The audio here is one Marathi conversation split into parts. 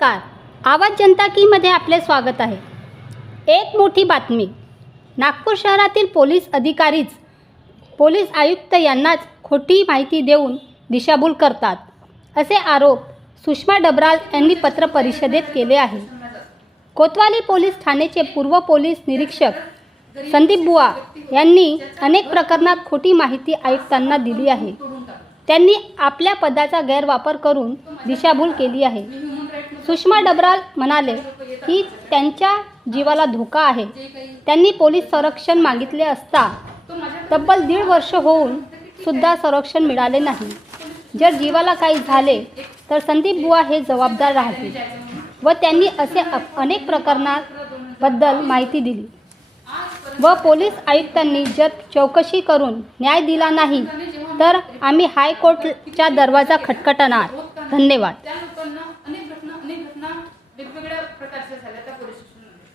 कार आवाज जनता की मध्ये आपले स्वागत आहे। एक मोठी बातमी। नागपूर शहरातील पोलीस अधिकारीच पोलीस आयुक्त यांनाच खोटी माहिती देऊन दिशाभूल करतात, असे आरोप सुषमा डबराल यांनी पत्र परिषदेत केले आहे। कोतवाली पोलीस ठाण्याचे पूर्व पोलीस निरीक्षक संदीप बुआ यांनी अनेक प्रकरणात खोटी माहिती आयुक्तांना दिली आहे। त्यांनी आपल्या पदाचा गैरवापर करून दिशाभूल केली आहे। सुषमा डबराल म्हणाले की त्यांच्या जीवाला धोका आहे। त्यांनी पोलीस संरक्षण मागितले असता तब्बल 1.5 वर्ष होऊन सुद्धा संरक्षण मिळाले नाही। जर जीवाला काही झाले तर संदीप बुआ हे जबाबदार राहतील व त्यांनी असे अनेक प्रकरणांबद्दल माहिती दिली व पोलीस आयुक्तांनी जर चौकशी करून न्याय दिला नाही तर आम्ही हायकोर्टाचा दरवाजा खटखटणार। धन्यवाद। वेगवेगळ्या प्रकारच्या झाल्या त्या पोलीस स्टेशनमध्ये।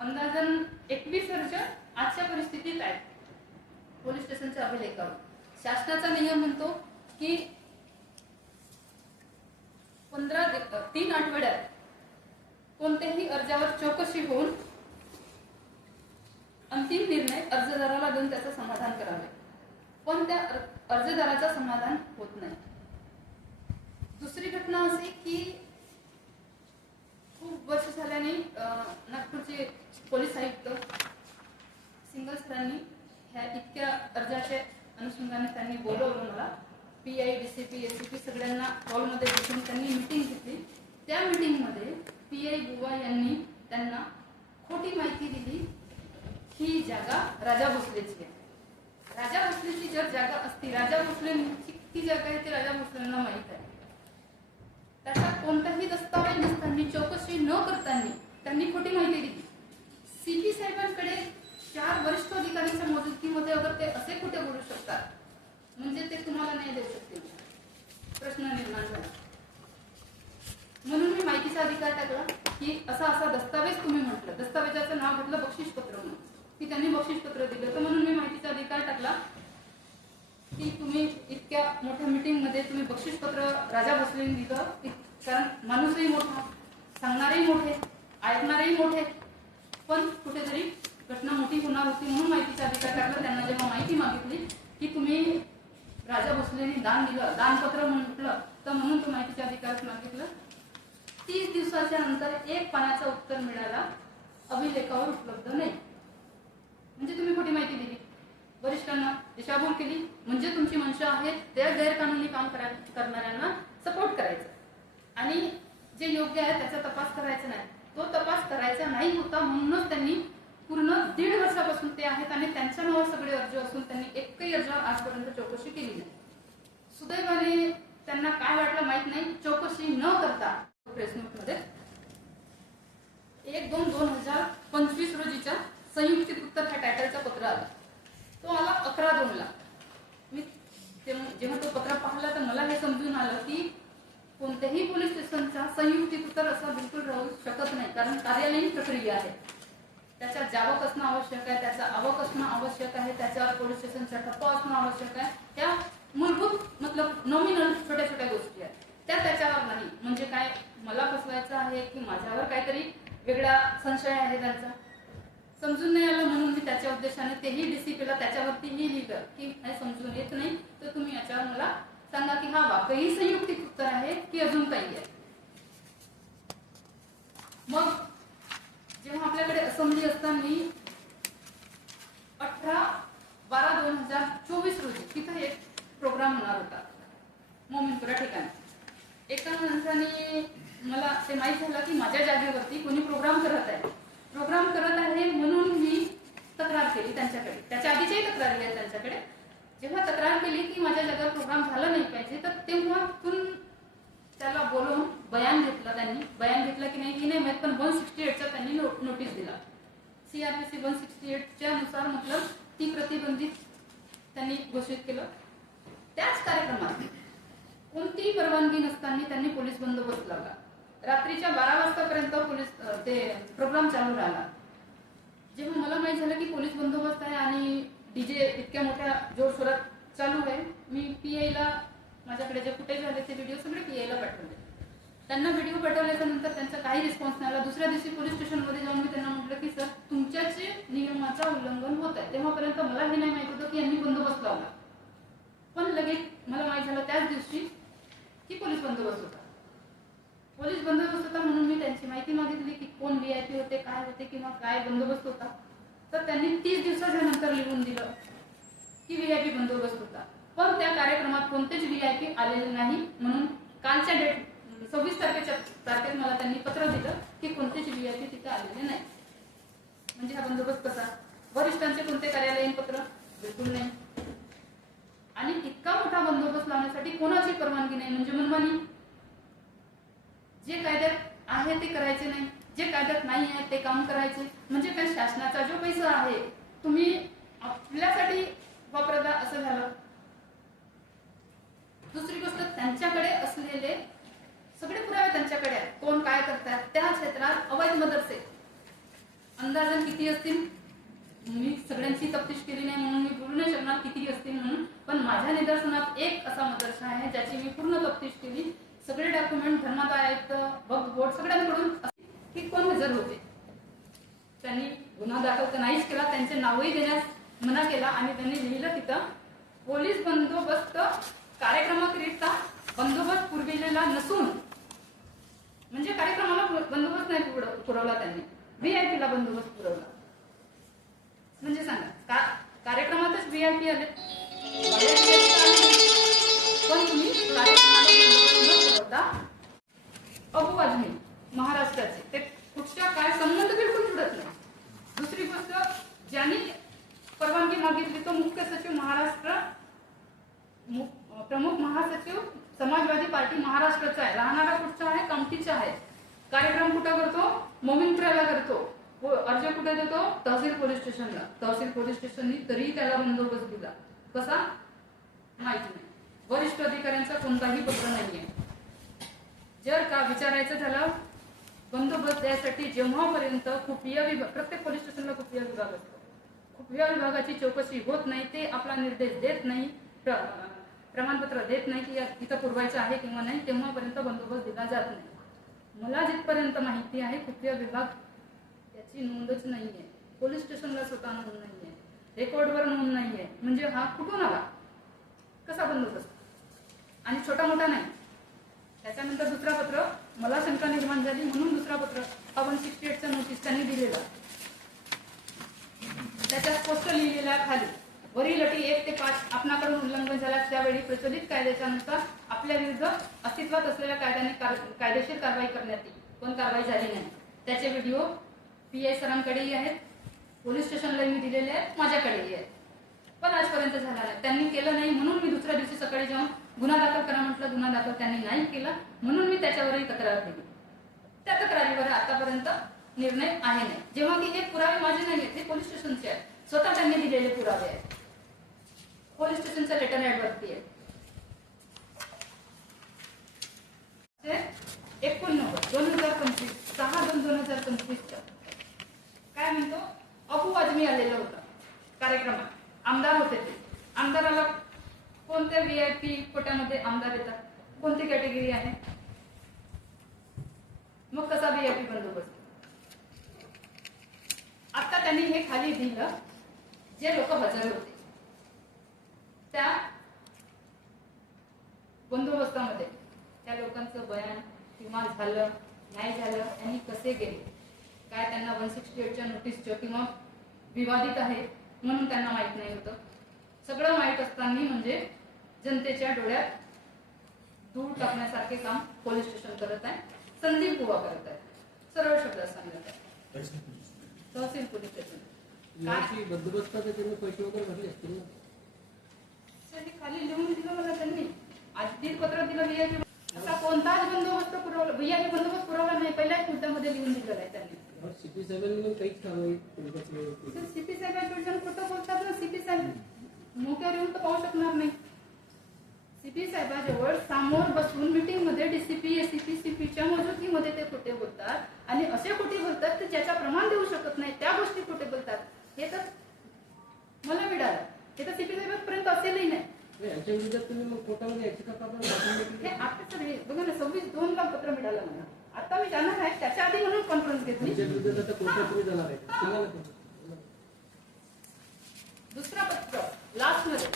अंदाजन 21 वर्ष आजच्या परिस्थितीत आहेत पोलीस स्टेशनच्या अभिलेखावर। शासनाचा नियम म्हणतो की 3 आठवड्यात कोणत्याही अर्जावर चौकशी होऊन अंतिम निर्णय अर्जदाराला देऊन त्याचं समाधान करावे, पण त्या अर्जदाराचं समाधान होत नाही। दुसरी घटना अशी की खूप वर्ष झाल्याने नागपूरचे पोलीस आयुक्त सिंगल सरांनी ह्या इतक्या अर्जाच्या अनुषंगाने त्यांनी बोलवलं मला। पीआय, डीसीपी, एसीपी सगळ्यांना हॉलमध्ये बसून त्यांनी मीटिंग घेतली। त्या मीटिंगमध्ये पीआय बुवा यांनी त्यांना खोटी माहिती दिली। ही जागा राजा भोसलेची आहे। राजा भोसलेची जर जागा असती, राजा भोसलेंची ती जागा आहे ती राजा भोसलेंना माहीत आहे। त्याचा कोणताही दस्तावेज नसताना, चौकशी न करताना त्यांनी खोटी माहिती दिली। सीपी साहेबांकडे 4 वरिष्ठ अधिकाऱ्यांच्या मौजूदगीमध्ये अगर ते असे खोटे बोलू शकतात म्हणजे ते तुम्हाला नाही देऊ शकतील, प्रश्न निर्माण झाला। म्हणून मी माहितीचा अधिकार टाकला की असा असा दस्तावेज तुम्ही म्हटलं, दस्तावेजाचं नाव घेतलं बक्षीसपत्र म्हणून, की त्यांनी बक्षीसपत्र दिलं। तर म्हणून मी माहितीचा अधिकार टाकला की तुम्ही इतक्या मोठ्या मीटिंग मध्ये तुम्ही बक्षीसपत्र राजा भोसलेंनी दिलं, कारण माणूसही मोठा, सांगणारेही मोठे, ऐकणारेही मोठे, पण कुठेतरी घटना मोठी होणार होती म्हणून माहितीचा अधिकार टाकला। त्यांना जेव्हा माहिती मागितली की तुम्ही राजा भोसलेंनी दान दिलं, दानपत्र म्हटलं, तर म्हणून तो माहितीचा अधिकार मागितलं। 30 दिवसाच्या नंतर एक पाण्याचा उत्तर मिळाला, अभिलेखावर उपलब्ध नाही। म्हणजे तुम्ही खोटी माहिती दिली, वरिष्ठांना दिशाभूल केली, म्हणजे तुमची मनशा आहे त्या गैरकानूनी काम करणाऱ्यांना सपोर्ट करायचं आणि जे योग्य आहे त्याचा तपास करायचा नाही। तो तपास करायचा नाही होता म्हणूनच त्यांनी पूर्ण 1.5 वर्षापासून ते आहेत आणि त्यांच्या नावावर सगळे अर्ज असून त्यांनी एकही अर्जावर आजपर्यंत चौकशी केली नाही। सुदैवाने त्यांना काय वाटलं माहित नाही, चौकशी न करता प्रेस नोटमध्ये 1/2/2025 रोजीच्या संयुक्तिक उत्तर ह्या टायटलचं पत्र आलं। तो आला 11/2 ला। मी जेव्हा तो पत्र पाहिला तर मला हे समजून आलं की कोणत्याही पोलीस स्टेशनचा संयुक्तिक उत्तर असा बिलकुल राहू शकत नाही, कारण कार्यालयीन प्रक्रिया आहे। त्याचा जावक असणं आवश्यक आहे, त्याचा आवक असणं आवश्यक आहे, त्याच्यावर पोलीस स्टेशनचा ठप्पा असणं आवश्यक आहे। त्या मूलभूत मतलब नॉमिनल छोट्या छोट्या गोष्टी आहेत त्या त्याच्यावर नाही। म्हणजे काय मला फसवायचं आहे की माझ्यावर काहीतरी वेगळा संशय आहे त्यांचा, समजून नाही आलं म्हणून मी त्याच्या उद्देशाने तेही डीसीपीला त्याच्यावरतीही लिहिलं की नाही समजून येत नाही तर तुम्ही याच्यावर मला सांगा की हा वाकई संयुक्तिक उत्तर आहे की अजून काही आहे। मग जेव्हा आपल्याकडे असेंब्ली असताना 18/12/2024 रोजी तिथं एक प्रोग्राम होणार होता मोमीनपुरा ठिकाणी। एका माणसाने मला ते माहीत झालं की माझ्या जागेवरती कोणी प्रोग्राम करत आहे म्हणून मी तक्रार केली त्यांच्याकडे। त्याच्या आधीच्याही तक्रारी आहेत त्यांच्याकडे। जेव्हा तक्रार केली की माझ्या जागेवर प्रोग्राम झाला नाही पाहिजे तर तेव्हा त्याला बोलवून बयान घेतलं। त्यांनी बयान घेतलं की नाही नाही माहीत, पण 168चा त्यांनी नोटीस दिला। CRPC 168च्या नुसार मतलब ती प्रतिबंधित त्यांनी घोषित केलं। त्याच कार्यक्रमात कोणतीही परवानगी नसताना त्यांनी पोलीस बंदोबस्त लावला। रात्रीच्या 12 वाजतापर्यंत पोलीस ते प्रोग्राम चालू राहिला। जेव्हा मला माहित झालं की पोलीस बंदोबस्त आहे आणि डीजे इतक्या मोठ्या जोरशोरात चालू आहे, मी पीआयला माझ्याकडे जे फुटेज आले ते व्हिडिओ सगळे पीआयला पाठवले। त्यांना व्हिडिओ पाठवल्याच्या नंतर त्यांचा काही रिस्पॉन्स नाही आला. दुसऱ्या दिवशी पोलीस स्टेशनमध्ये जाऊन मी त्यांना म्हटलं की सर तुमच्याचे नियमाचा उल्लंघन होत आहे. तेव्हापर्यंत मला हे नाही माहित होतं की यांनी बंदोबस्त लावला. पण लगेच मला माहित झालं त्याच दिवशी की पोलीस बंदोबस्त होता. पोलीस बंदोबस्त होता म्हणून मी त्यांची माहिती मागितली की कोण VIP होते, काय होते किंवा काय बंदोबस्त होता. तर त्यांनी 30 दिवसाच्या नंतर लिहून दिलं की VIP बंदोबस्त होता. पण त्या कार्यक्रमात कोणतेच VIP आलेले नाही. म्हणून कालच्या डेट 26 तारखेत मला त्यांनी पत्र दिलं की कोणतेच VIP तिथे आलेले नाही. म्हणजे हा बंदोबस्त कसा? वरिष्ठांचे कोणते कार्यालयीन पत्र? बिलकुल नाही. आणि इतका मोठा बंदोबस्त लावण्यासाठी कोणाची परवानगी नाही. म्हणजे मनमानी, जे कायद्यात आहे ते करायचे नाही, जे कायद्यात नाही आहे ते काम करायचे. म्हणजे काय शासनाचा जो पैसा आहे तुम्ही आपल्यासाठी वापरता असं झालं. दुसरी गोष्ट त्यांच्याकडे असलेले सगळे पुरावे त्यांच्याकडे आहेत. कोण काय करतात त्या क्षेत्रात अवैध मदरसे अंदाजन किती असतील मी सगळ्यांची तफ्तीश केली नाही म्हणून मी बोलू नाही शकणार किती असतील म्हणून. पण माझ्या निदर्शनात एक असा मदरसा आहे ज्याची मी पूर्ण तफ्तीश केली. सगळे डॉक्युमेंट धर्मादाय आयुक्त, वक्फ बोर्ड सगळ्यांकडून की कोण हजर होते. त्यांनी गुन्हा दाखल तर नाहीच केला, त्यांचे नावही देण्यास मना केला आणि त्यांनी लिहिलं तिथं पोलीस बंदोबस्त कार्यक्रमाकरिता बंदोबस्त पुरविलेला नसून, म्हणजे कार्यक्रमाला बंदोबस्त नाही पुरवला त्यांनी, VIP ला बंदोबस्त पुरवला. म्हणजे सांगा कार्यक्रमातच VIP आले पण तुम्ही कार्यक्रमाला बंदोबस्त न पुरवता. अबू आझमी महाराष्ट्राचे ते कुठच्या काय संबंध बिलकुल जुळत नाही. दुसरी गोष्ट ज्यांनी परवानगी मागितली तो मुख्य सचिव महाराष्ट्र, प्रमुख महासचिव समाजवादी पार्टी महाराष्ट्राचा आहे. राहणारा कुठचा आहे? कामठीचा आहे. कार्यक्रम कुठं करतो? मोमिनपुराला करतो. अर्ज कुठे देतो? तहसील पोलीस स्टेशनला. तहसील पोलीस स्टेशननी तरी त्याला बंदोबस्त दिला. कसा? माहिती नाही. वरिष्ठ अधिकाऱ्यांचा कोणताही पत्र नाहीये. जर का विचारायचं झालं बंदोबस्त द्यायसाठी जेव्हापर्यंत खुफिया विभाग, प्रत्येक पोलीस स्टेशनला खुफिया विभाग असतो, खुफिया विभागाची चौकशी होत नाही, ते आपला निर्देश देत नाही, प्रमाणपत्र देत नाही की इथं पुरवायचं आहे किंवा नाही, तेव्हापर्यंत बंदोबस्त दिला जात नाही. मला जिथपर्यंत माहिती आहे खुफिया विभाग याची नोंदच नाहीये. पोलीस स्टेशनला स्वतः नोंद नाहीये, रेकॉर्डवर नोंद नाहीये. म्हणजे हा कुठून आला? कसा बंदोबस्त? आणि छोटा मोठा नाही. त्याच्यानंतर दुसरा पत्र, मला शंका निर्माण झाली म्हणून दुसरा पत्र 168चा नोटीस त्यांनी दिलेला. त्याच्यात स्पष्ट लिहिलेला खाली वरील अटी 1 ते 5 आपणाकडून उल्लंघन झाल्यास त्यावेळी प्रचलित कायद्याच्यानुसार आपल्या विरुद्ध अस्तित्वात असलेल्या कायद्याने कायदेशीर कारवाई करण्यात येईल. पण कारवाई झाली नाही. त्याचे व्हिडिओ PI सरांकडेही आहेत, पोलीस स्टेशनला मी दिलेले आहेत, माझ्याकडेही आहेत. पण आजपर्यंत झाला नाही. त्यांनी केलं नाही म्हणून मी दुसऱ्या दिवशी सकाळी जाऊन गुन्हा दाखल करा म्हटलं. गुन्हा दाखल त्यांनी नाही केला म्हणून मी त्याच्यावरही तक्रार दिली. त्या तक्रारीवर आतापर्यंत निर्णय आहे नाही. जेव्हा की हे पुरावे माझे नाही आहेत, हे पोलीस स्टेशनचे आहेत. स्वतः त्यांनी दिलेले पुरावे आहेत. पोलीस स्टेशनचा लेटर ऍड वरती आहे. 89/2025 6/2/2025 काय म्हणतो? अबू आझमी आलेलं होतं कार्यक्रमात. आमदार होते ते. आमदाराला कोणत्या VIP कोट्यामध्ये आमदार येतात? कोणती कॅटेगरी आहे? मग कसा VIP बंदोबस्त? आता त्यांनी हे खाली दिलं जे लोक हजर होते त्या बंदोबस्तामध्ये. त्या लोकांचं बयान किंवा झालं नाही झालं, त्यांनी कसे गेले, काय त्यांना 168च्या नोटीसचं किंवा विवादित आहे म्हणून त्यांना माहित नाही होतं. सगळं माहित असताना म्हणजे जनतेच्या डोळ्यात धूळ टाकण्यासारखे काम पोलीस स्टेशन करत आहे. संदीप बुवा करत आहे. सरळ शब्दात सांगत आहे. तहसील पोलीस स्टेशन बंदोबस्ताचे त्यांनी पैसे वगैरे भरले असतील ना? हे खाली लिहून दिलं मला त्यांनी. आधी पत्र दिलं VIP. असा कोणताच बंदोबस्त पुरवला, VIP बंदोबस्त पुरवला नाही. पहिल्याच मुद्द्यामध्ये लिहून दिलेलं आहे त्यांनी. CP साहेबांनी काहीच कारवाई CP साहेबांकडून खोटं बोलतात ना. CP साहेब मोक्यावर येऊन तर पाहू शकणार नाही. CP साहेबाजवळ समोर बसून मीटिंग मध्ये DCP SCP CPच्या मजुकीमध्ये ते खोटे बोलतात आणि असे खोटे बोलतात की ज्याचा प्रमाण देऊ शकत नाही त्या गोष्टी खोटे बोलतात. हे तर मला मिळालं. हे तर CP साहेबांपर्यंत असेलही नाही. यांच्या विरोधात तुम्ही मग कोर्टामध्ये याचिका हे आता तर हे बघा ना 26/2 ला पत्र मिळालं मला. आता मी जाणार आहे, त्याच्या आधी म्हणून कॉन्फरन्स घेतली. तुमच्या विरुद्ध आता कोर्टात तुम्ही जाणार आहे का? सांगा ना तुम्ही. दुसरा पत्र लास्ट मध्ये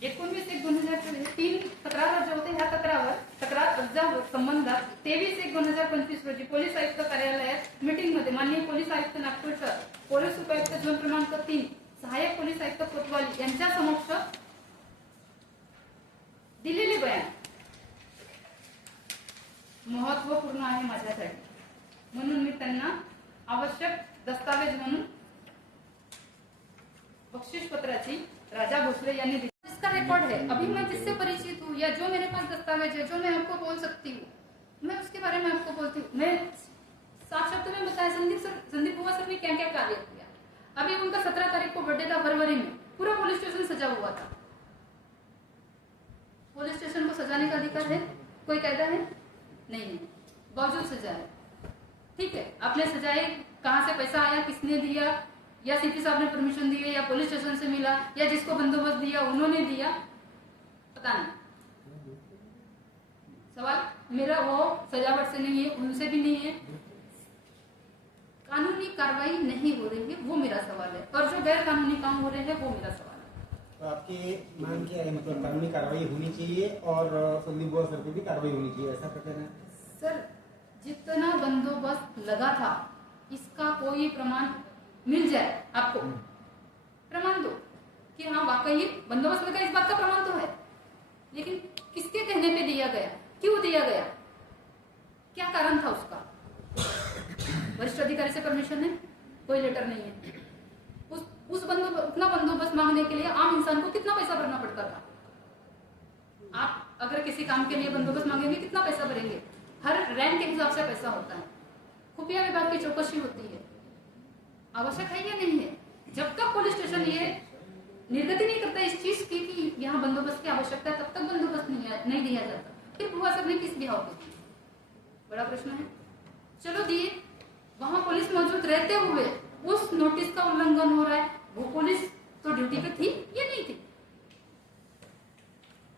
19/1/2003 तक्रार अर्ज होते. ह्या तक्रार अर्जा संबंधात 23/1/2025 रोजी पोलीस आयुक्त कार्यालयात मीटिंग मध्ये माननीय पोलीस आयुक्त नागपूर शहर, पोलीस उपायुक्त झोन क्रमांक 3, सहाय्यक पोलीस आयुक्त कोतवाली यांच्या समक्ष दिलेले बयान महत्वपूर्ण आहे माझ्यासाठी, म्हणून मी त्यांना आवश्यक दस्तावेज म्हणून बख्शीश पत्राची राजा भोसले यांनी दी. इसका रिकॉर्ड है, अभी मैं जिससे परिचित हूँ या जो मेरे पास दस्तावेज है जो मैं आपको बोल सकती हूँ, मैं उसके बारे में आपको बोलती हूँ. मैं साफ शब्दों में बताया संदीप बुआ सर ने क्या क्या कार्य किया. अभी उनका 17 तारीख को बर्थडे था फरवरी में, पूरा पुलिस स्टेशन सजा हुआ था. पुलिस स्टेशन को सजाने का अधिकार है? कोई कायदा है? नहीं है, बावजूद सजा है. ठीक है, आपने सजाए, कहाँ से पैसा आया, किसने दिया, या सीपी साहब ने परमिशन दी है, या पुलिस स्टेशन से मिला, या जिसको बंदोबस्त दिया उन्होंने दिया, पता नहीं. सवाल मेरा वो सजावट से नहीं है, उनसे भी नहीं है. कानूनी कार्रवाई नहीं हो रही है, वो मेरा सवाल है, और जो गैर कानूनी काम हो रहे हैं वो मेरा सवाल है. तो आपकी मांग क्या है? मतलब कानूनी कार्रवाई होनी चाहिए और संदीप बुआ सर पे भी कार्रवाई होनी चाहिए, ऐसा कहते हैं सर. जितना बंदोबस्त लगा था इसका कोई प्रमाण मिल जाए आपको, प्रमाण दो कि हाँ वाकई बंदोबस्त लगा, इस बात का प्रमाण तो है. लेकिन किसके कहने पे दिया गया, क्यों दिया गया, क्या कारण था उसका? वरिष्ठ अधिकारी से परमिशन है? कोई लेटर नहीं है. उतना बंदोबस्त मांगने के लिए आम इंसान को कितना पैसा भरना पड़ता था? आप अगर किसी काम के लिए बंदोबस्त मांगेंगे कितना पैसा भरेंगे? हर रैंक के हिसाब से पैसा होता है. खुफिया विभाग की चौकसी होती है. आवश्यक है या नहीं है? जब तक पुलिस स्टेशन ये निर्गति नहीं करता इस चीज की कि यहाँ बंदोबस्त की आवश्यकता है, तब तक बंदोबस्त नहीं दिया जाता. फिर बुआ सर ने किस बिहाव पे? बड़ा प्रश्न है. चलो दिए, वहां पुलिस मौजूद रहते हुए उस नोटिस का उल्लंघन हो रहा है. वो पुलिस तो ड्यूटी पे थी या नहीं थी?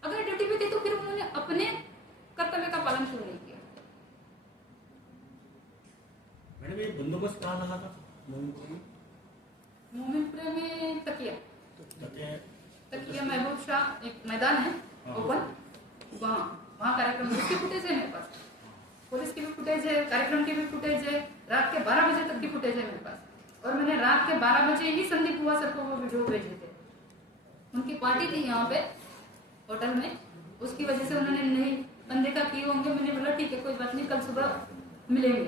अगर ड्यूटी पे थी तो फिर उन्होंने अपने कर्तव्य का पालन क्यों नहीं किया? मैडम ये बंदोबस्त कहाँ लगा था? मोमिनपुरे में तकिया तकिया महबूब शाह एक मैदान है ओपन, वहाँ कार्यक्रम, उसकी फुटेज है मेरे पास. पुलिस की भी फुटेज है, कार्यक्रम की भी फुटेज है, रात के 12 बजे तक की फुटेज है मेरे पास. और मैंने रात के 12 बजे ही संदीप बुआ सर को वो वीडियो भेजे थे. उनकी पार्टी थी यहाँ पे होटल में, उसकी वजह से उन्होंने नहीं अनदेखा किए होंगे. मैंने बोला ठीक है कोई बात नहीं, कल सुबह मिलेंगे.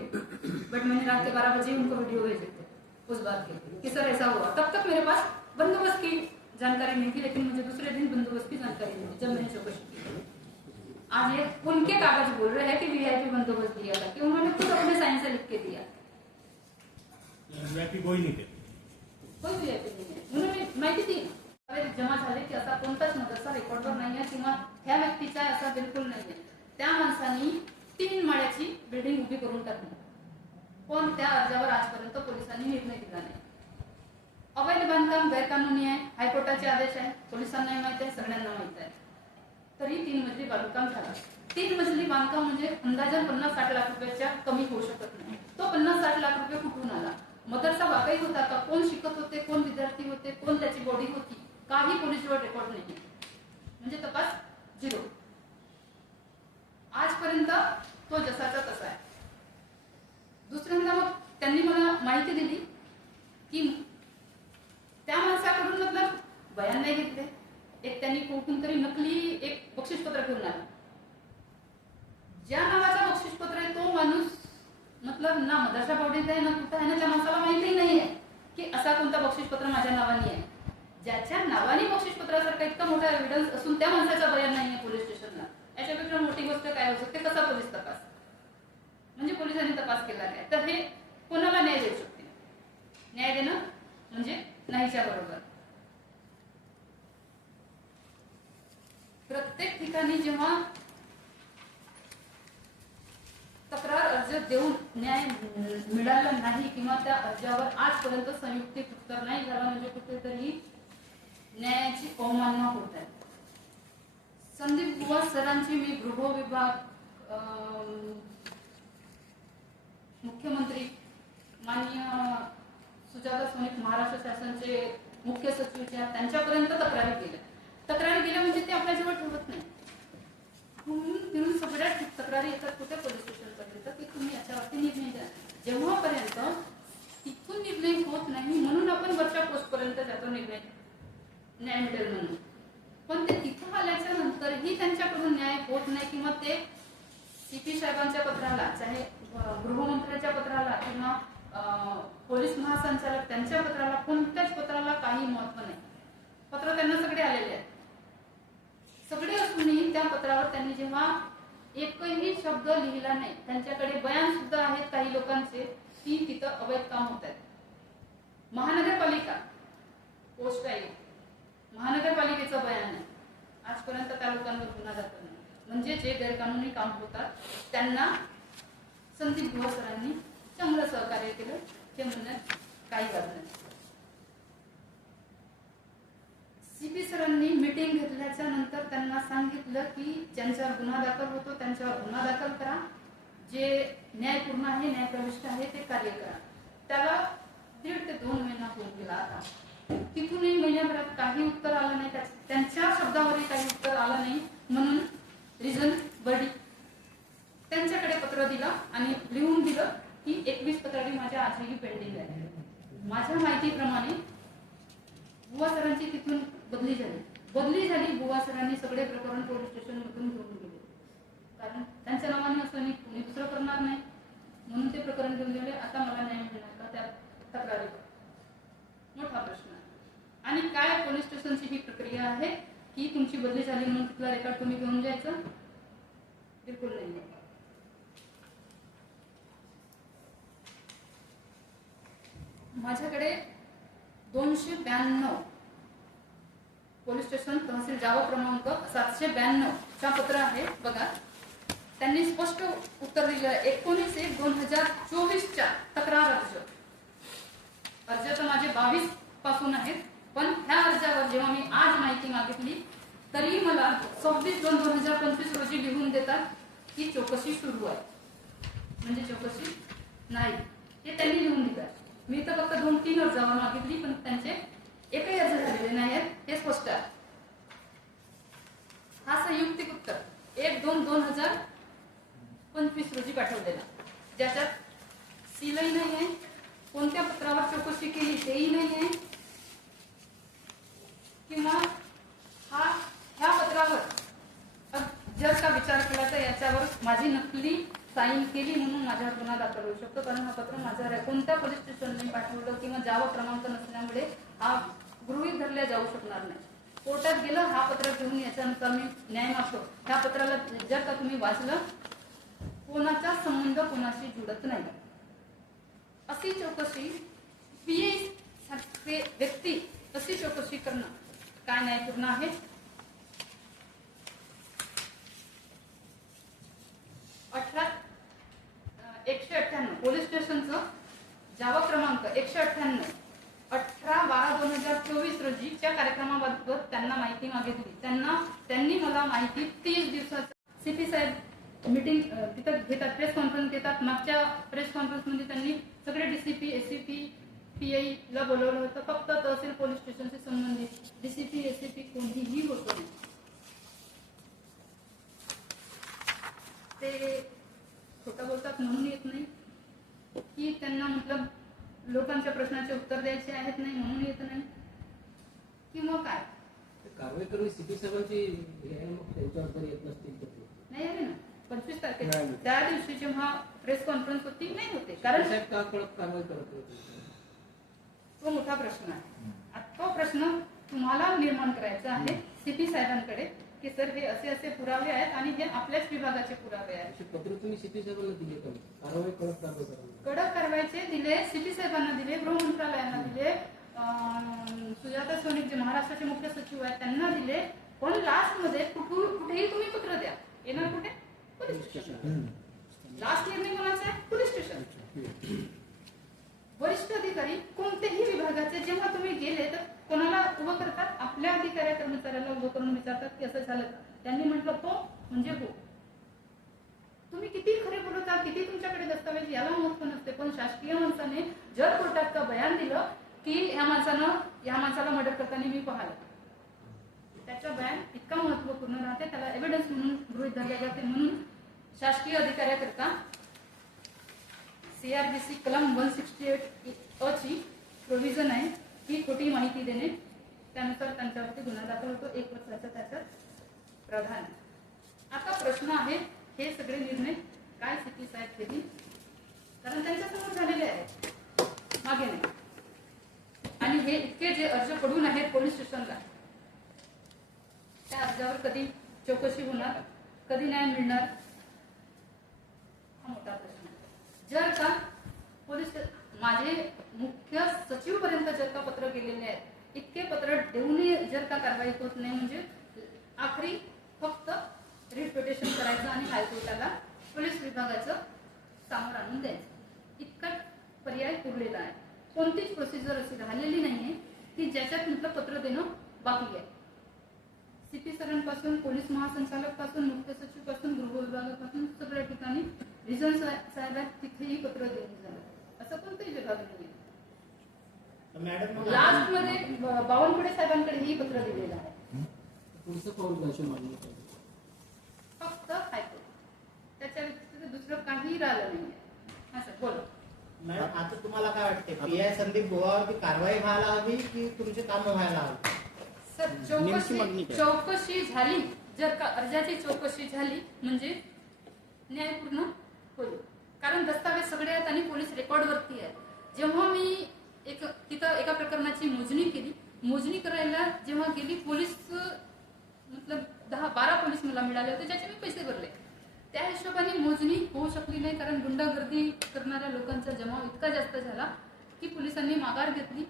बट मैंने रात के 12 बजे उनको वीडियो भेजे थे उस बात के कि सर ऐसा हुआ. तब तक मेरे पास बंदोबस्त की जानकारी नहीं थी, लेकिन मुझे दूसरे दिन बंदोबस्त की जानकारी मिली जब मैंने चौकसी की. आज ये उनके कागज बोल रहे हैं कि वीआईपी बंदोबस्त दिया था, कि उन्होंने खुद अपने साइन से लिख के दिया. वीआईपी कोई नहीं थे, कोई वीआईपी नाही आहे. उन्होंने माहिती दी जमा झाले की असा कोणताच मदरसा रेकॉर्डवर नाही आहे किंवा ह्या व्यक्तीचा असा बिलकुल नाही आहे. त्या माणसांनी 3 माळ्याची बिल्डिंग उभी करून टाकली, पण त्या अर्जावर आजपर्यंत पोलिसांनी निर्णय दिला नाही. अवैध बांधकाम गैरकानूनी आहे, हायकोर्टाचे आदेश आहे, पोलिसांना माहिती आहे, सगळ्यांना माहिती आहे. तरी 3 मजली बांधकाम झालं. 3 मजली बांधकाम म्हणजे अंदाजन 50-60 लाख रुपयाच्या कमी होऊ शकत नाही. तो 50-60 लाख रुपये कुठून आला? मदरसा वाकई होता का? कोण शिकत होते, कोण विद्यार्थी होते, कोण त्याची बॉडी होती, काही पोलीसवर रेकॉर्ड नाही. म्हणजे तपास 0. आजपर्यंत तो जसाचा तसा आहे. दुसऱ्यांदा मग त्यांनी मला माहिती दिली की त्या माणसाकडून मतलब बयान नाही घेतले. एक त्यांनी कुठून तरी नकली एक बक्षीसपत्र घेऊन आला. ज्या नावाचा बक्षीसपत्र आहे तो माणूस मतलब ना मदरसा बॉडीत आहे ना कुठं आहे ना, त्या माणसाला माहिती नाही आहे की असा कोणता बक्षीसपत्र माझ्या नावाने आहे. ज्याच्या नावाने बक्षीसपत्रासारखा इतका मोठा एव्हिडन्स असून त्या माणसाचा बयान नाही आहे पोलीस स्टेशनला, याच्यापेक्षा मोठी गोष्ट काय होऊ शकते? कसा पोलीस तपास? म्हणजे पोलिसांनी तपास केला काय? तर हे कोणाला न्याय देऊ शकते? न्याय देणं म्हणजे नाहीच्या बरोबर. प्रत्येक ठिकाणी जेव्हा तक्रार अर्ज देऊन न्याय मिळाला नाही किंवा त्या अर्जावर आजपर्यंत संयुक्तिक उत्तर नाही झालं म्हणजे कुठेतरी न्यायाची अवमानना होत आहे. संदीप बुवा सरांची मी गृह विभाग मुख्यमंत्री माननीय सुजाता सोनिक महाराष्ट्र शासनचे मुख्य सचिव त्यांच्यापर्यंत तक्रारी केल्या म्हणजे ते आपल्याजवळ ठेवत नाही. म्हणून सगळ्या तक्रारी येतात कुठे पोलीस स्टेशन पर्यंत की तुम्ही याच्यावरती निर्णय द्या. जेव्हापर्यंत तिथून निर्णय होत नाही म्हणून आपण वरच्या पोस्ट पर्यंत जातो न्याय मिळेल म्हणून. पण ते तिथं आल्याच्या नंतरही त्यांच्याकडून न्याय होत नाही किंवा ते सीपी साहेबांच्या पत्राला चाहे गृहमंत्र्यांच्या पत्राला किंवा पोलीस महासंचालक त्यांच्या पत्राला कोणत्याच पत्राला काही महत्व नाही. पत्र त्यांना सगळे आलेले आहेत. सगळे असूनही त्या पत्रावर त्यांनी जेव्हा एकही शब्द लिहिला नाही, त्यांच्याकडे बयान सुद्धा आहेत काही लोकांचे की तिथं अवैध काम होत आहेत. महानगरपालिका पोस्ट आयुक्त महानगरपालिकेचं बयान आहे. आजपर्यंत त्या लोकांवर गुन्हा दाखल नाही. म्हणजे जे गैरकानूनी काम होतात त्यांना संदीप बुवा सरांनी चांगलं सहकार्य केलं हे म्हणण्यात काही वाद नाही. सीपी सरांनी मीटिंग घेतल्याच्या नंतर त्यांना सांगितलं की ज्यांच्यावर गुन्हा दाखल होतो त्यांच्यावर गुन्हा दाखल करा, जे न्यायपूर्ण आहे न्यायप्रविष्ट आहे ते कार्य करा. त्याला 1.5 ते 2 महिना होऊन गेला. आता तिथूनही महिन्याभरात काही उत्तर आलं नाही. त्यांच्या शब्दावरही काही उत्तर आलं नाही. म्हणून रिझन बडी त्यांच्याकडे पत्र दिलं आणि लिहून दिलं की 21 तक्रारी माझ्या आजही पेंडिंग आहे. माझ्या माहितीप्रमाणे बुवा सरांची तिथून बदली झाली. बुवा सरांनी सगळे प्रकरण पोलीस स्टेशन मधून घेऊन गेले. कारण त्यांच्या नावाने असं मी कोणी दुसरं करणार नाही म्हणून ते प्रकरण घेऊन गेले. आता मला न्याय मिळणार का त्या तक्रारी? मोठा प्रश्न आहे. आणि काय पोलीस स्टेशनची ही प्रक्रिया आहे की तुमची बदली झाली म्हणून तिथला रेकॉर्ड तुम्ही घेऊन जायचं? बिलकुल नाही. माझ्याकडे 292 पोलीस स्टेशन तहसील जावा क्रमांक 792 चा पत्र आहे. बघा, त्यांनी स्पष्ट उत्तर दिलं. 19/1/2024 तक्रार अर्ज तर माझे 22 पासून आहेत. पण ह्या अर्जावर जेव्हा मी आज माहिती मागितली तरी मला 26/2/2025 रोजी लिहून देतात की चौकशी सुरू आहे. म्हणजे चौकशी नाही हे त्यांनी लिहून दिलं. मी तर फक्त 2-3 अर्जावर मागितली पण त्यांचे एकही अर्ज झालेले नाही आहेत हे स्पष्ट आहे. हा संयुक्तिक उत्तर 1/2/2025 रोजी पाठवलेला, ज्याच्यात सीलही नाही आहे, कोणत्या पत्रावर चौकशी केली तेही नाही आहे किंवा ह्या पत्रावर जर का विचार केला तर याच्यावर माझी नकली साईन केली म्हणून माझ्यावर गुन्हा दाखल होऊ शकतो. कारण हा पत्र माझ्यावर कोणत्या पोलीस स्टेशनने पाठवलं किंवा जावा क्रमांक नसल्यामुळे हा गृहीत धरल्या जाऊ शकणार नाही. कोर्टात गेलं हा पत्र घेऊन याच्यानुसार मी न्याय मागतो. ह्या पत्राला जर का तुम्ही वाचलं कोणाचा संबंध कोणाशी जुळत नाही. अशी चौकशी पीए सारखे व्यक्ती अशी चौकशी करणं काय न्यायपूर्ण आहे? 198 पोलीस स्टेशनचं जावा क्रमांक 198 18/12/2024 रोजीच्या कार्यक्रमाबाबत त्यांना माहिती मागितली. त्यांनी मला माहिती 30 दिवसात सीपी साहेब मीटिंग तिथं घेतात, प्रेस कॉन्फरन्स घेतात. मागच्या प्रेस कॉन्फरन्स मध्ये त्यांनी सगळे डीसीपी एसीपी पीआई ला बोलवलं होतं. फक्त तहसील पोलीस स्टेशनशी संबंधित डीसीपी एसीपी कोणीही होतं नाही. ते खोटं बोलतात म्हणून येत नाही की त्यांना मतलब लोकांच्या प्रश्नाचे उत्तर द्यायचे आहेत नाही म्हणून येत नाही किंवा काय कारवाई करून सीपी साहेबांची मग त्यांच्यावर जर येत नसतील तर नाही आहे ना. 25 तारखेला त्या दिवशी जेव्हा प्रेस कॉन्फरन्स होती नाही होते. कारण साहेब का कळत कारवाई करत होते तो मोठा प्रश्न आहे. आता तो प्रश्न तुम्हाला निर्माण करायचा आहे सीपी साहेबांकडे की सर हे असे असे पुरावे आहेत आणि हे आपल्याच विभागाचे पुरावे आहेत. अशी पत्र तुम्ही सीपी साहेबांना दिले का? कारवाई कडक कारवाई करा. कडक कारवाईचे दिले, सीपी साहेबांना दिले, गृहमंत्रालयांना दिले, सुजाता सोनिक जे महाराष्ट्राचे मुख्य सचिव आहेत त्यांना दिले. पण लास्ट मध्ये कुठेही तुम्ही पत्र द्या, येणार कुठे? Police station. लास्ट निर्णय कोणाचा आहे? Police station. वरिष्ठ अधिकारी कोणत्याही विभागाचे जेव्हा तुम्ही गेले तर कोणाला उभं करतात? आपल्या अधिकारी कर्मचाऱ्याला उभं करून विचारतात की असं झालं का? त्यांनी म्हटलं हो म्हणजे हो. तुम्ही किती खरे बोलता, किती तुमच्याकडे दस्तावेज, याला महत्व नसते. पण शासकीय माणसाने जर कोर्टात का बयान दिलं की ह्या माणसाला मर्डर करताना मी पाहिलं, त्याचं बयान इतका महत्वपूर्ण राहते, त्याला एव्हिडन्स म्हणून गृहीत धरले जाते. म्हणून शासकीय अधिकाऱ्याकरता CRPC कलम 168 अ ची प्रोव्हिजन आहे की खोटी माहिती देणे, त्यानुसार त्यांच्यावरती गुन्हा दाखल होतो. 1 वर्षाचा त्याच्यात प्राधान्य. आता प्रश्न आहे, हे सगळे निर्णय काय सीपी साहेब घेतील, कारण त्यांच्यासमोर झालेले आहेत, मागे नाही. आणि हे इतके जे अर्ज पडून आहेत पोलीस स्टेशनला, त्या अर्जावर कधी चौकशी होणार, कधी न्याय मिळणार, हा मोठा प्रश्न आहे. जर का पोलीस माझे मुख्य सचिव पर्यंत जर का पत्र गेलेले आहेत, इतके पत्र देऊनही जर का कारवाई होत नाही, म्हणजे आखरी फक्त रिट पिटिशन करायचं आणि हायकोर्टाला पोलीस विभागाचं समोर आणून द्यायचं, इतका पर्याय उरलेला आहे. कोणतीच प्रोसिजर अशी राहिलेली नाहीये की ज्याच्यात म्हटलं पत्र देणं बाकी आहे. सीपी सरांपासून, पोलीस महासंचालक पासून, मुख्य सचिव पासून, गृह विभागापासून सगळ्या ठिकाणी रिजन साहेब तिथेही पत्र देऊन झालं, असं कोणतंही विभाग नाहीये. मॅडम लास्ट मध्ये बावनकुळे साहेबांकडेही पत्र दिलेलं आहे, पुढचं पाऊल भाषा मांडलं पाहिजे. फक्त हायकोर्ट, त्याच्या व्यतिरिक्त दुसरं काही राहिलं नाहीये. असं बोलो मॅडम, आता तुम्हाला काय वाटते, PI संदीप बुवावरती कारवाई व्हायला हवी की तुमचे काम व्हायला हवी? सर, चौकशी झाली, जर का अर्जाची चौकशी झाली म्हणजे न्यायपूर्ण होईल. कारण दस्तावेज सगळे आहेत आणि पोलीस रेकॉर्डवरती आहेत. जेव्हा मी तिथं एका प्रकरणाची मोजणी करायला जेव्हा गेली, पोलीस मतलब 10-12 पोलीस मला मिळाले होते, ज्याचे मी पैसे भरले. त्या हिशोबाने मोजणी होऊ शकली नाही, कारण गुंडागर्दी करणाऱ्या लोकांचा जमाव इतका जास्त झाला की पोलिसांनी माघार घेतली.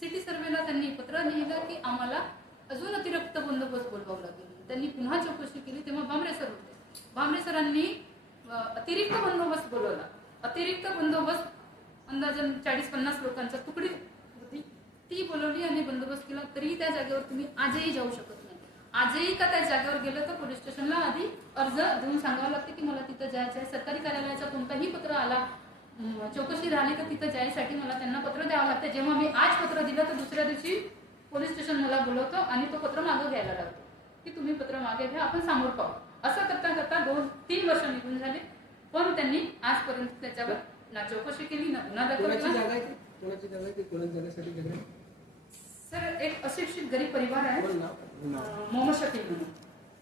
सिटी सर्वेला त्यांनी पत्र लिहिलं की आम्हाला अजून अतिरिक्त बंदोबस्त बोलवावं लागेल. त्यांनी पुन्हा चौकशी केली, तेव्हा भामरे सर होते. भामरे सरांनी अतिरिक्त बंदोबस्त बोलवला. अतिरिक्त बंदोबस्त अंदाजन 40-50 लोकांचा तुकडी होती, ती बोलवली आणि बंदोबस्त केला. तरी त्या जागेवर तुम्ही आजही जाऊ शकत नाही. आजही का त्या जागेवर गेलं तर पोलीस स्टेशनला आधी अर्ज देऊन सांगावं लागते की मला तिथं जायचं आहे. सरकारी कार्यालयाचा कोणताही पत्र आला, चौकशी राहिली तर तिथं जायसाठी मला त्यांना पत्र द्यावं लागतं. जेव्हा मी आज पत्र दिलं तर दुसऱ्या दिवशी पोलीस स्टेशन मला बोलवतो आणि तो पत्र मागं घ्यायला लागतो की तुम्ही पत्र मागे घ्या, आपण समोर पाहू. असं करता करता 2-3 वर्ष निघून झाले, पण त्यांनी आजपर्यंत त्याच्यावर ना चौकशी केली ना गुन्हा दाखल कोणाची केला. जागा आहे ती? कोणाची जागा आहे ती? कोणाच्या जागेसाठी गेले? सर, एक अशिक्षित गरीब परिवार आहे, कोण नाव? मोहम्मद शकील म्हणून.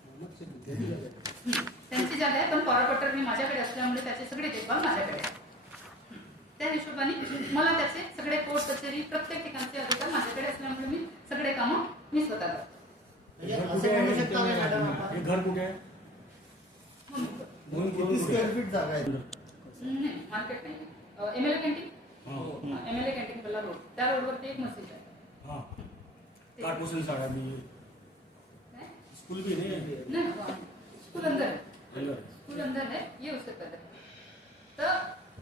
मोहम्मद शकील. त्याची जागा आहे. त्यांची जागा आहे, पण कॉर्पोरेटर मी माझ्याकडे असल्यामुळे त्याचे सगळे देखभाल माझ्याकडे आहे. त्या हिशोबाने मला त्याचे सगळे कोर्ट कचेरी प्रत्येक ठिकाणचे अधिकार माझ्याकडे असल्यामुळे मी सगळे कामं मी स्वतः करतो. म्हणजे असं म्हणू शकता का मॅडम हे आपण? घर कुठे आहे? म्हणून किती स्क्वेअर फीट जागा आहे? नाही, मार्केट नाही. MLA कॅन्टीन, MLA कॅन्टीन पल्ला रोड, त्या रोडवरती एक मस्जिद आहे. हाँ कारपोरेशन साड़ा भी काय? स्कूल भी नहीं नहीं, स्कूल अंदर है, है स्कूल अंदर है, ये उससे पहले. तर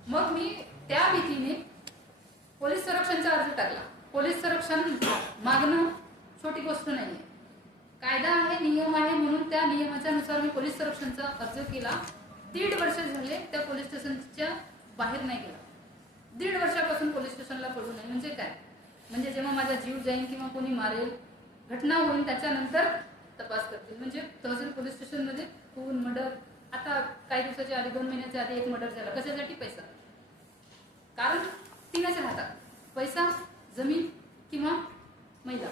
मग मी त्या भीतीने पोलीस संरक्षणचा अर्ज टाकला. पोलीस संरक्षण मागणं छोटी गोष्ट नाहीये, कायदा आहे, नियम आहे, म्हणून त्या नियमाच्या नुसार मी पोलीस संरक्षणचा अर्ज केला. 1.5 वर्ष झाले त्या पोलीस स्टेशनच्या बाहेर नाही गेला. 1.5 वर्षापासून पोलीस स्टेशनला पडू नये म्हणजे काय? म्हणजे जेव्हा माझा जीव जाईल किंवा कोणी मारेल, घटना होईल, त्याच्यानंतर तपास करतील. म्हणजे तहसील पोलीस स्टेशनमध्ये खून, मर्डर, आता काही दिवसाच्या आधी 2 महिन्याच्या आधी एक मर्डर झाला. कशासाठी? पैसा. कारण 3च राहतात, पैसा, जमीन किंवा महिला.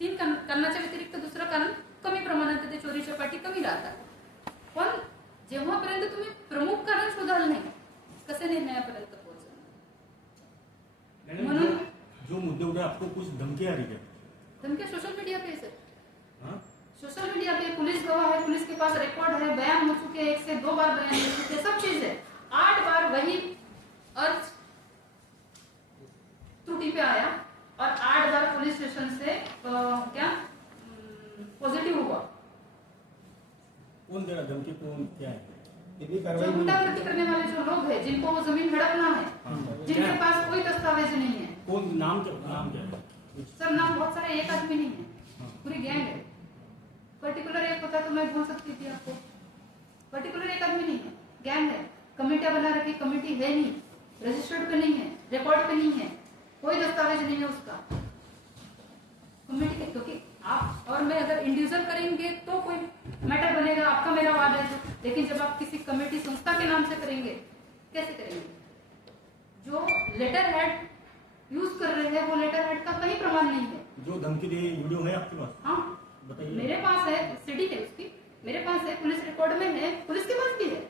3 कारणाच्या व्यतिरिक्त दुसरं कारण कमी प्रमाणात ते चोरीच्या पाठी कमी राहतात. पण जेव्हापर्यंत तुम्ही प्रमुख कारण शोधाल नाही, कसे निर्णयापर्यंत पोहोचणार? मैडम जो मुद्दे उठे आपको कुछ धमकी आ रही है? धमकियां सोशल मीडिया पे है सर, हाँ? सोशल मीडिया पे पुलिस गवाह है, पुलिस के पास रिकॉर्ड है, बयान हो चुके हैं, 1 से 2 बार बयान हो चुके हैं, सब चीज है. 8 बार वही अर्ज त्रुटि पे आया और 8 बार पुलिस स्टेशन से क्या पॉजिटिव हुआ. कौन दे रहा धमकी? कौन क्या है? किती जो कारवाई हुई? गुंडागर्दी करने वाले जो लोग हैं, जिनको वो जमीन हड़पना है, जिनके पास कोई दस्तावेज नहीं है. कौन नाम क्या है? सर, नाम बहुत सारे, एक आदमी नहीं है, पूरी गैंग है. पर्टिकुलर एक होता तो मैं बोल सकती थी आपको। पर्टिकुलर एक आदमी नहीं है, गैंग है, कमेटियां बना रखी, कमेटी है नहीं, रजिस्टर्ड पे नहीं है, रिकॉर्ड पे नहीं है, कोई दस्तावेज नहीं है उसका कमेटी के। क्योंकि आप और मैं अगर इंडिविजुअल करेंगे तो कोई मैटर बनेगा, आपका मेरा वाद है तो। लेकिन जब आप किसी कमेटी संस्था के नाम से करेंगे, कैसे करेंगे? जो लेटर हेड यूज कर रहे हैं वो लेटर हेड का कहीं प्रमाण नहीं है। जो धमकी दी वीडियो है आपके पास? हाँ बताइए। मेरे पास है, सीडी है उसकी, मेरे पास है, पुलिस रिकॉर्ड में है, पुलिस के पास भी है,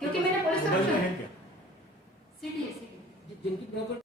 क्योंकि मैंने पुलिस से मोबाइल में पूछा। है क्या? सीडी है, सीडी। जिनकी प्रॉपर्टी